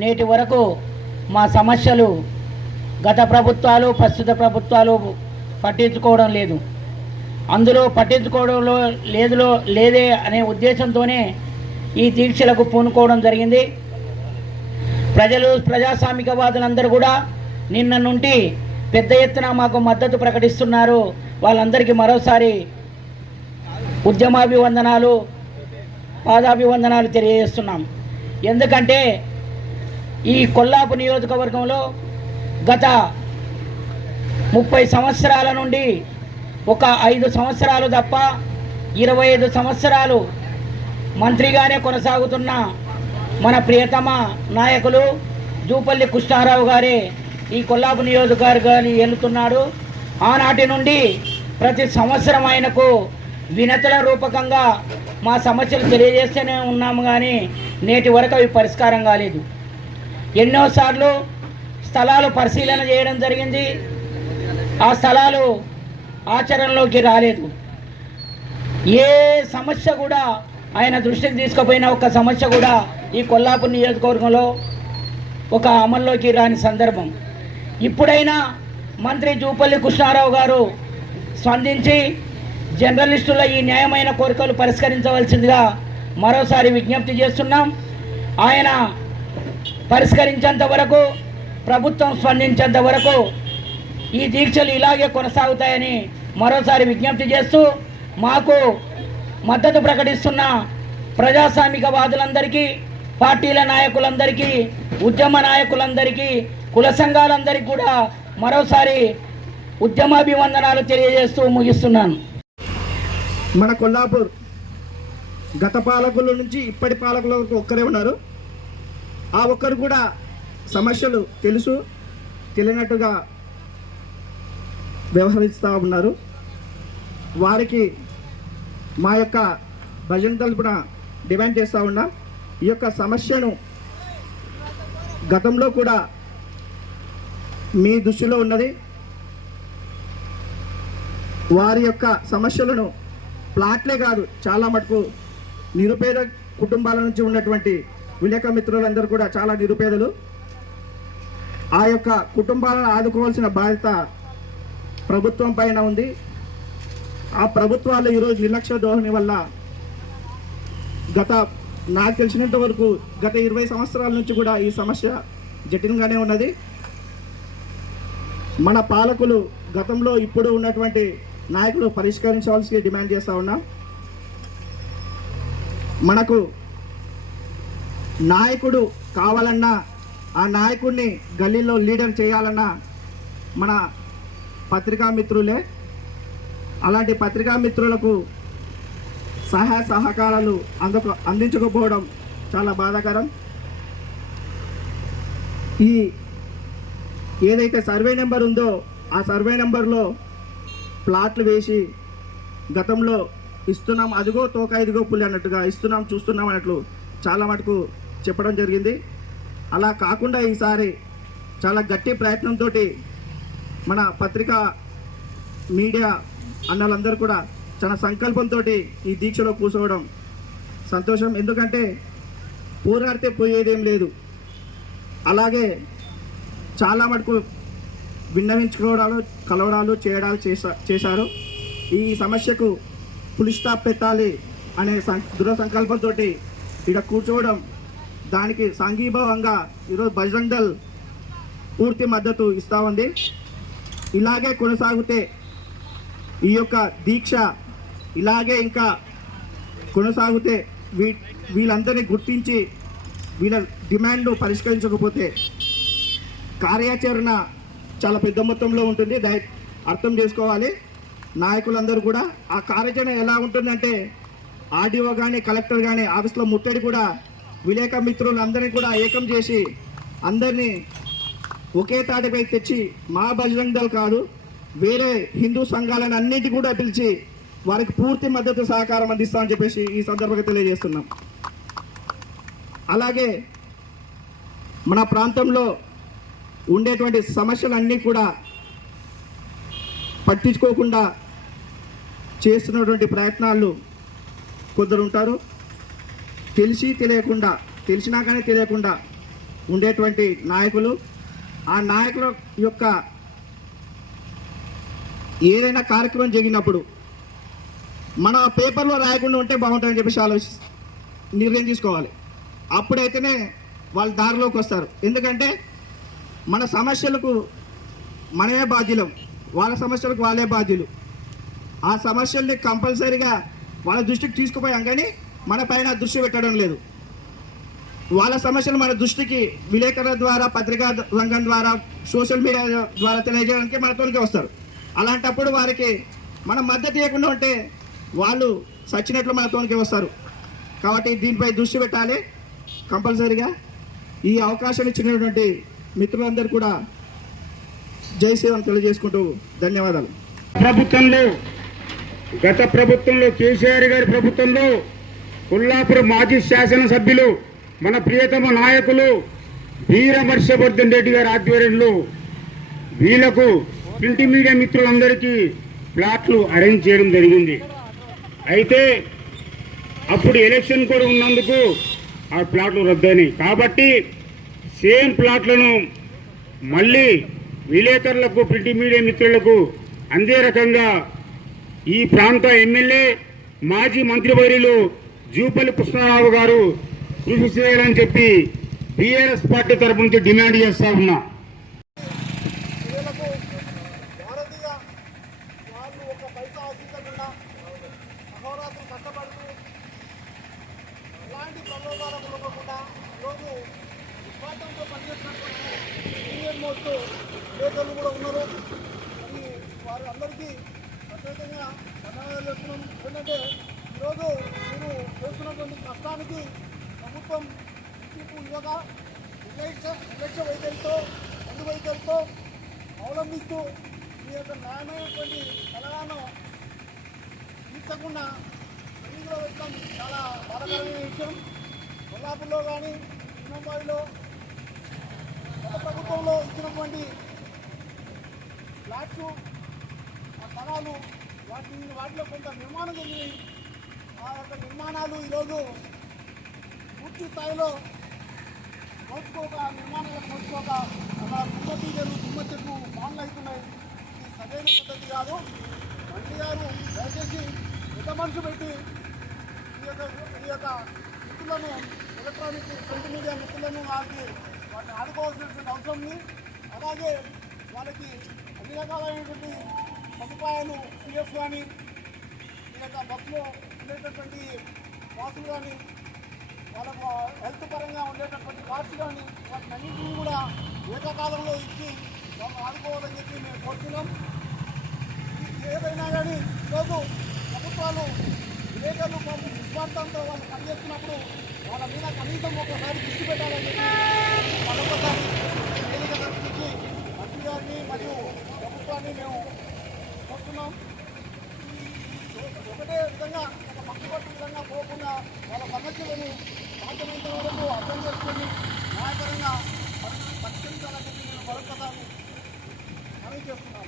నేటి వరకు మా సమస్యలు గత ప్రభుత్వాలు ప్రస్తుత ప్రభుత్వాలు పట్టించుకోవడం లేదు. అందులో పట్టించుకోవడంలో లేదులో లేదే అనే ఉద్దేశంతోనే ఈ దీక్షలకు పూనుకోవడం జరిగింది. ప్రజలు ప్రజాస్వామికవాదులందరూ కూడా నిన్న నుండి పెద్ద ఎత్తున మాకు మద్దతు ప్రకటిస్తున్నారు. వాళ్ళందరికీ మరోసారి ఉద్యమాభివందనాలు పాదాభివందనాలు తెలియజేస్తున్నాం. ఎందుకంటే ఈ కొల్లాపు నియోజకవర్గంలో గత ముప్పై సంవత్సరాల నుండి ఒక ఐదు సంవత్సరాలు తప్ప ఇరవై ఐదు సంవత్సరాలు మంత్రిగానే కొనసాగుతున్న మన ప్రియతమ నాయకులు జూపల్లి కృష్ణారావు గారే ఈ కొల్లాపు నియోజకవర్గాన్ని ఏలుతున్నాడు ఆనాటి నుండి ప్రతి సంవత్సరం ఆయనకు వినతుల రూపకంగా మా సమస్యలు తెలియజేస్తూనే ఉన్నాము కానీ నేటి వరకు అవి పరిష్కారం కాలేదు. ఎన్నోసార్లు స్థలాలు పరిశీలన చేయడం జరిగింది. ఆ స్థలాలు ఆచరణలోకి రాలేదు. ఏ సమస్య కూడా ఆయన దృష్టికి తీసుకుపోయిన ఒక సమస్య కూడా ఈ కొల్లాపూర్ నియోజకవర్గంలో ఒక అమల్లోకి రాని సందర్భం. ఇప్పుడైనా మంత్రి జూపల్లి కృష్ణారావు గారు స్పందించి జర్నలిస్టుల ఈ న్యాయమైన కోరికలు పరిష్కరించవలసిందిగా మరోసారి విజ్ఞప్తి చేస్తున్నాం. ఆయన పరిష్కరించేంత వరకు ప్రభుత్వం స్పందించేంత వరకు ఈ దీక్షలు ఇలాగే కొనసాగుతాయని మరోసారి విజ్ఞప్తి చేస్తూ మాకు మద్దతు ప్రకటిస్తున్న ప్రజాస్వామికవాదులందరికీ పార్టీల నాయకులందరికీ ఉద్యమ నాయకులందరికీ కుల సంఘాలందరికీ కూడా మరోసారి ఉద్యమాభివందనాలు తెలియజేస్తూ ముగిస్తున్నాను. మన కొల్లాపూర్ గత పాలకుల నుంచి ఇప్పటి పాలకుల వరకు ఒక్కరే ఉన్నారు. ఆ ఒక్కరు కూడా సమస్యలు తెలుసు తెలియనట్టుగా వ్యవహరిస్తూ ఉన్నారు. వారికి మా యొక్క భజన తలుపున డిమాండ్ చేస్తూ ఉన్నాం ఈ యొక్క సమస్యను గతంలో కూడా మీ దృష్టిలో ఉన్నది? వారి యొక్క సమస్యలను ప్లాట్లే కాదు చాలా మటుకు నిరుపేద కుటుంబాల నుంచి ఉన్నటువంటి విలేక మిత్రులందరూ కూడా చాలా నిరుపేదలు. ఆ యొక్క కుటుంబాలను ఆదుకోవాల్సిన బాధ్యత ప్రభుత్వం పైన ఉంది. ఆ ప్రభుత్వాలు ఈరోజు నిర్లక్ష్య ధోరణి వల్ల గత నాకు తెలిసినంత వరకు గత ఇరవై సంవత్సరాల నుంచి కూడా ఈ సమస్య జటిలంగానే ఉన్నది. మన పాలకులు గతంలో ఇప్పుడు ఉన్నటువంటి నాయకులు పరిష్కరించవలసి డిమాండ్ చేస్తూ ఉన్నాం. మనకు నాయకుడు కావాలన్నా ఆ నాయకుడిని గల్లీలో లీడర్ చేయాలన్నా మన పత్రికా మిత్రులే. అలాంటి పత్రికా మిత్రులకు సహాయ సహకారాలు అందుకు అందించకపోవడం చాలా బాధాకరం. ఈ ఏదైతే సర్వే నెంబర్ ఉందో ఆ సర్వే నెంబర్లో ప్లాట్లు వేసి గతంలో ఇస్తున్నాం అదిగో తోక ఇదిగో పులి అన్నట్టుగా ఇస్తున్నాం చూస్తున్నాం అన్నట్లు చాలా మటుకు చెప్పడం జరిగింది. అలా కాకుండా ఈసారి చాలా గట్టి ప్రయత్నంతో మన పత్రికా మీడియా అన్నలందరూ కూడా చాలా సంకల్పంతో ఈ దీక్షలో కూర్చోవడం సంతోషం. ఎందుకంటే పోరాడితే పోయేదేం లేదు. అలాగే చాలా మటుకు విన్నవించుకోవడాలు కలవడాలు చేయడాలు చేసా చేశారు. ఈ సమస్యకు పులి స్టాప్ పెట్టాలి అనే సం దృఢ సంకల్పంతో ఇక్కడ కూర్చోవడం దానికి సంఘీభావంగా ఈరోజు బజరంగ్ దళ్ పూర్తి మద్దతు ఇస్తూ ఉంది. ఇలాగే కొనసాగితే ఈ యొక్క దీక్ష ఇలాగే ఇంకా కొనసాగితే వీ వీళ్ళందరినీ గుర్తించి వీళ్ళ డిమాండ్ పరిష్కరించకపోతే కార్యాచరణ చాలా పెద్ద మొత్తంలో ఉంటుంది. దా అర్థం చేసుకోవాలి. నాయకులందరూ కూడా ఆ కార్యాచరణ ఎలా ఉంటుందంటే ఆర్డీఓ కానీ కలెక్టర్ కానీ ఆఫీస్లో ముట్టడి కూడా విలేక మిత్రులందరినీ కూడా ఏకం చేసి అందరినీ ఒకే తాటిపై తెచ్చి మా బజరంగ్ దళ్ కాదు వేరే హిందూ సంఘాలను అన్నిటి కూడా పిలిచి వారికి పూర్తి మద్దతు సహకారం అందిస్తామని చెప్పేసి ఈ సందర్భంగా తెలియజేస్తున్నాం. అలాగే మన ప్రాంతంలో ఉండేటువంటి సమస్యలన్నీ కూడా పట్టించుకోకుండా చేస్తున్నటువంటి ప్రయత్నాలు కొందరు ఉంటారు. తెలిసి తెలియకుండా తెలిసినా కానీ తెలియకుండా ఉండేటువంటి నాయకులు. ఆ నాయకుల యొక్క ఏదైనా కార్యక్రమం జరిగినప్పుడు మన పేపర్లో రాయకుండా ఉంటే బాగుంటుందని చెప్పేసి ఆలోచి నిర్ణయం తీసుకోవాలి. అప్పుడైతేనే వాళ్ళు దారిలోకి వస్తారు. ఎందుకంటే మన సమస్యలకు మనమే బాధ్యులం. వాళ్ళ సమస్యలకు వాళ్ళే బాధ్యులు. ఆ సమస్యల్ని కంపల్సరీగా వాళ్ళ దృష్టికి తీసుకుపోయాం కానీ మన పైన దృష్టి పెట్టడం లేదు. వాళ్ళ సమస్యలు మన దృష్టికి విలేకరుల ద్వారా పత్రికా రంగం ద్వారా సోషల్ మీడియా ద్వారా తెలియజేయడానికి మనతోనికి వస్తారు. అలాంటప్పుడు వారికి మనం మద్దతు ఇవ్వకుండా ఉంటే వాళ్ళు సచ్చినట్లు మనతోనికి వస్తారు. కాబట్టి దీనిపై దృష్టి పెట్టాలి. కంపల్సరీగా ఈ అవకాశం ఇచ్చినటువంటి మిత్రులందరూ కూడా జై శ్రీరామ్ తెలియజేసుకుంటూ ధన్యవాదాలు. ప్రభుత్వంలో గత ప్రభుత్వంలో కేసీఆర్ గారి ప్రభుత్వంలో కొల్లాపురం మాజీ శాసనసభ్యులు మన ప్రియతమ నాయకులు వీరమర్షవర్ధన్ రెడ్డి గారి ఆధ్వర్యంలో వీళ్ళకు ప్రింట్ మీడియా మిత్రులందరికీ ప్లాట్లు అరేంజ్ చేయడం జరిగింది. అయితే అప్పుడు ఎలక్షన్ కూడా ఉన్నందుకు ఆ ప్లాట్లు రద్దయినాయి. కాబట్టి సేమ్ ప్లాట్లను మళ్ళీ విలేకరులకు ప్రింట్ మీడియా మిత్రులకు అందే రకంగా ఈ ప్రాంత ఎమ్మెల్యే మాజీ మంత్రివర్యులు జూపల్లి కృష్ణారావు గారు కృషి చేయాలని చెప్పి బీఆర్ఎస్ పార్టీ తరపు నుంచి డిమాండ్ చేస్తా ఉన్నా. ప్రజలకు సీనియర్ మోస్ట్ నేతలు కూడా ఉన్నారు. అని వారి అందరికీ ప్రత్యేకంగా ధన్యవాదాలు చెప్తున్నాం ఎందుకంటే ఈరోజు మీరు చేస్తున్నటువంటి కష్టానికి ప్రభుత్వం గుర్తింపు ఇవ్వక నిర్లక్ష్య నిర్లక్ష్య వైఖరితో మందు వైఖరితో అవలంబిస్తూ మీ యొక్క న్యాయమైనటువంటి తెలంగాణ తీర్చకుండా పెళ్ళిలో వెళ్ళడం చాలా బాధకరమైన విషయం. కొల్లాపూర్లో కానీ నిజామాబాద్లో ప్రభుత్వంలో ఫ్లాట్స్ ఆ స్థలాలు వాటి వాటిలో కొంత నిర్మాణం జరిగినాయి ఆ యొక్క నిర్మాణాలు ఈరోజు పూర్తి స్థాయిలో కోసుకోక నిర్మాణాలు కోసుకోక అలా తుమ్మ తీగలు తుమ్మ చెట్లు బాండ్లు అవుతున్నాయి. ఇది సరైన పద్ధతి కాదు. మంత్రి గారు దయచేసి పెద్ద మనసు పెట్టి ఈ యొక్క ఈ యొక్క మిత్రులను ఎలక్ట్రానిక్ ప్రింట్ మీడియా మిత్రులను వారికి వాటిని ఆడుకోవాల్సినటువంటి అవసరం ఉంది. అలాగే వాళ్ళకి అన్ని రకాలైనటువంటి సదుపాయాలు పిఎఫ్ కానీ ఈ యొక్క బస్సులో ఉండేటటువంటి వాసులు కానీ వాళ్ళకు హెల్త్ పరంగా ఉండేటటువంటి కార్డ్స్ కానీ వాటిని అన్నింటినీ కూడా ఏకకాలంలో ఇచ్చి వాళ్ళు ఆడుకోవాలని చెప్పి మేము కోరుతున్నాం. ఏదైనా కానీ ఈరోజు ప్రభుత్వాలు విలేకరులు వాళ్ళు నిస్వార్థంతో వాళ్ళు పనిచేస్తున్నప్పుడు వాళ్ళ మీద కనీసం ఒకసారి దృష్టి పెట్టాలని చెప్పి మరొకసారి గారిని మరియు ప్రభుత్వాన్ని మేము కోరుతున్నాం. ఒకటే విధంగా ఒక పట్టుబట్టు విధంగా పోకుండా వాళ్ళ సమస్యలను సాధ్యమైనంత వరకు అర్థం చేసుకొని న్యాయపరంగా పరిష్కరించాలని చెప్పి నేను మరొకసారి మనం చేస్తున్నాం.